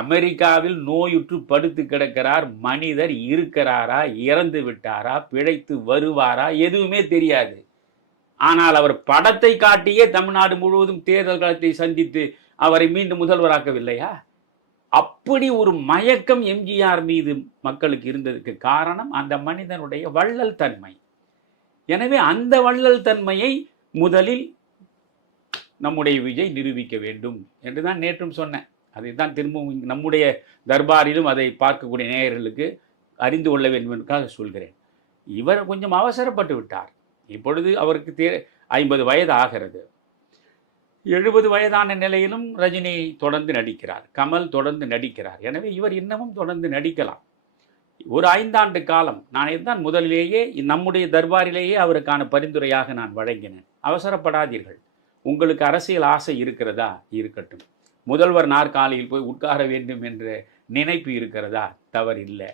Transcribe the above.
அமெரிக்காவில் நோயுற்று படுத்து கிடக்கிறார் மனிதர் இருக்கிறாரா இறந்து விட்டாரா பிழைத்து வருவாரா எதுவுமே தெரியாது. ஆனால் அவர் படத்தை காட்டியே தமிழ்நாடு முழுவதும் தேர்தல் களத்தை சந்தித்து அவரை மீண்டும் முதல்வராக்கவில்லையா? அப்படி ஒரு மயக்கம் எம்ஜிஆர் மீது மக்களுக்கு இருந்ததுக்கு காரணம் அந்த மனிதனுடைய வள்ளல் தன்மை. எனவே அந்த வள்ளல் தன்மையை முதலில் நம்முடைய விஜய் நிரூபிக்க வேண்டும் என்று தான் நேற்றும் சொன்னேன். அதை தான் திரும்பவும் நம்முடைய தர்பாரிலும் அதை பார்க்கக்கூடிய நேயர்களுக்கு அறிந்து கொள்ள வேண்டும் என்றாக சொல்கிறேன். இவர் கொஞ்சம் அவசரப்பட்டு விட்டார். இப்பொழுது அவருக்கு தே ஐம்பது வயது ஆகிறது. எழுபது வயதான நிலையிலும் ரஜினி தொடர்ந்து நடிக்கிறார். கமல் தொடர்ந்து நடிக்கிறார். எனவே இவர் இன்னமும் தொடர்ந்து நடிக்கலாம். ஒரு ஐந்தாண்டு காலம் நான் இதுதான் முதலிலேயே நம்முடைய தர்பாரிலேயே அவருக்கான பரிந்துரையாக நான் வழங்கினேன். அவசரப்படாதீர்கள். உங்களுக்கு அரசியல் ஆசை இருக்கிறதா? இருக்கட்டும். முதல்வர் நாற்காலியில் போய் உட்கார வேண்டும் என்ற நினைப்பு இருக்கிறதா? தவறில்லை.